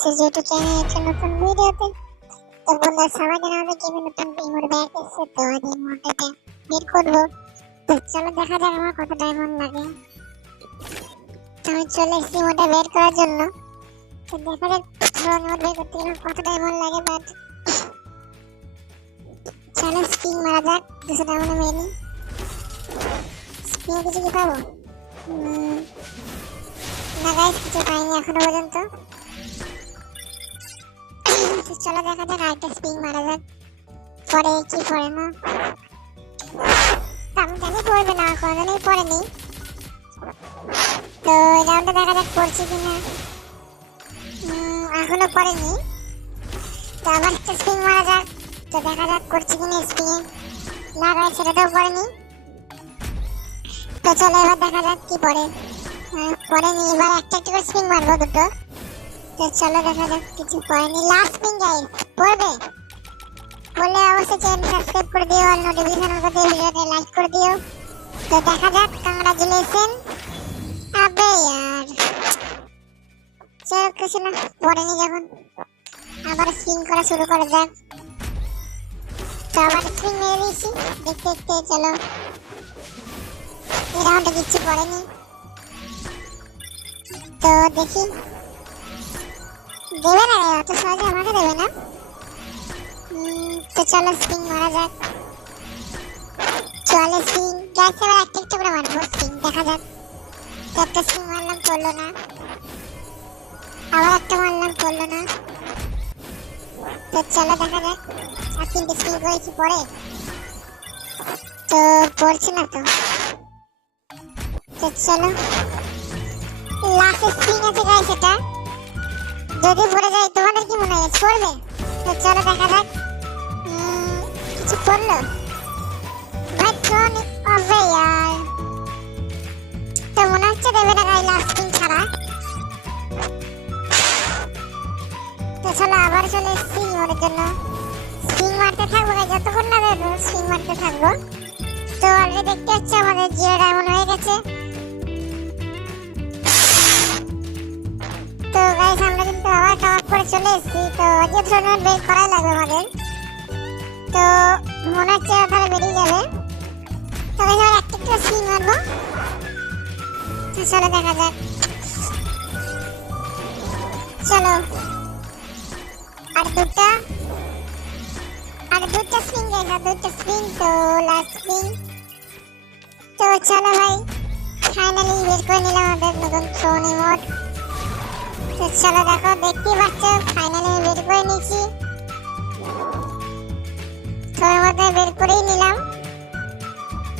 সে যেহেতু চ্যানেল একটা নতুন ভিডিওতে, তো বন্ধুরা সবাই জানা হবে গেমে নতুন ইমোট ব্যাগ এসেছে তো আজ ইমোটটাকে বের করব। তো চলো দেখা যাক আমার কত ডায়মন্ড লাগে। আমি চলে এসেছি ইমোটটা বের করার জন্য। তো দেখা যাক ইমোট বের করতে গেলে কত ডায়মন্ড লাগে বাট চলো স্পিং মারা যাক, দুশো ডায়মন্ড মেরে নিই। কিছু কি পাবো? না গাইস কিছু পাইনি এখনও পর্যন্ত। চলো দেখা যাক আরেকটা স্পিং মারা যাক। পরে কি পরে না আমি জানি পড়বে না, কোনোদিনই পড়েনি তো এই রাউন্ডে দেখা যাক পড়ছে কিনা। এখনও পড়েনি তো আবার একটা স্পিং মারা যাক। তো দেখা যাক করছে কিনা স্পিং না গাইস সেটাতেও পড়েনি তো চলো এবার দেখা যাক কি পড়ে পড়েনি এবার একটা একটা করে স্পিং মারবো দুটো। তো চলো দেখা যাক, কিছু পড়েনি লাস্ট গাইস পড়বে। বলে অবশ্যই চ্যানেল সাবস্ক্রাইব করে দিও আর নোটিফিকেশন করে ভিডিওতে লাইক করে দিও। তো দেখা যাক কংগ্রাচুলেশন আবে यार চল কিছু না পড়েনি যখন। আবার স্পিং করা শুরু করা যাক তো আবার স্পিং মেরে দিয়েছি দেখতে দেখতে চলো। এই রাউন্ডে কিচ্ছু পড়েনি তো দেখি। দেবে না অত সহজে আমাকে দেবে না। তো চলো স্পিন মারা যাক। চলে স্পিন গ্যাস এবার একটা একটা করে মারবো স্পিন দেখা যাক। তো একটা স্পিন মারলাম, পড়ল না। আবার একটা মারলাম, পড়ল না। তো চলো দেখা যাক, আর তিনটে স্পিন করেছি পরে তো পড়ছে না তো। তো চলো লাস্ট স্পিন আছে গাইস এটা। যদি পড়ে যায়, তোমাদের কি মনে হয়? পড়বে? তো চলো দেখা যাক। কিছু यार তো মনে হচ্ছে দেবে না গাই লাস্ট স্পিন ছাড়া। তো চলো আবার চলে এসছি ওর জন্য। মারতে থাকব গাই, যতক্ষণ না দেবো স্পিন মারতে থাকব। তো অলরেডি দেখতে হচ্ছে আমাদের জিরো ডায়মন্ড হয়ে গেছে। করে চলে এসেছি তো আজকে টুর্নামেন্ট বের করাই লাগবে আমাদের। তো মনে হচ্ছে তাহলে বেরিয়ে যাবে। তো গাইস আমরা একটা একটা সিন মারবো চলো দেখা যাক। চলো। আর দুটা। আর দুটা গাইস আর দুটা স্পিন তো লাস্ট স্পিন তো চলো ভাই ফাইনালি বের করে নিলাম আমাদের নতুন থ্রোন ইমোট চলো দেখো দেখতেই পাচ্ছ ফাইনালি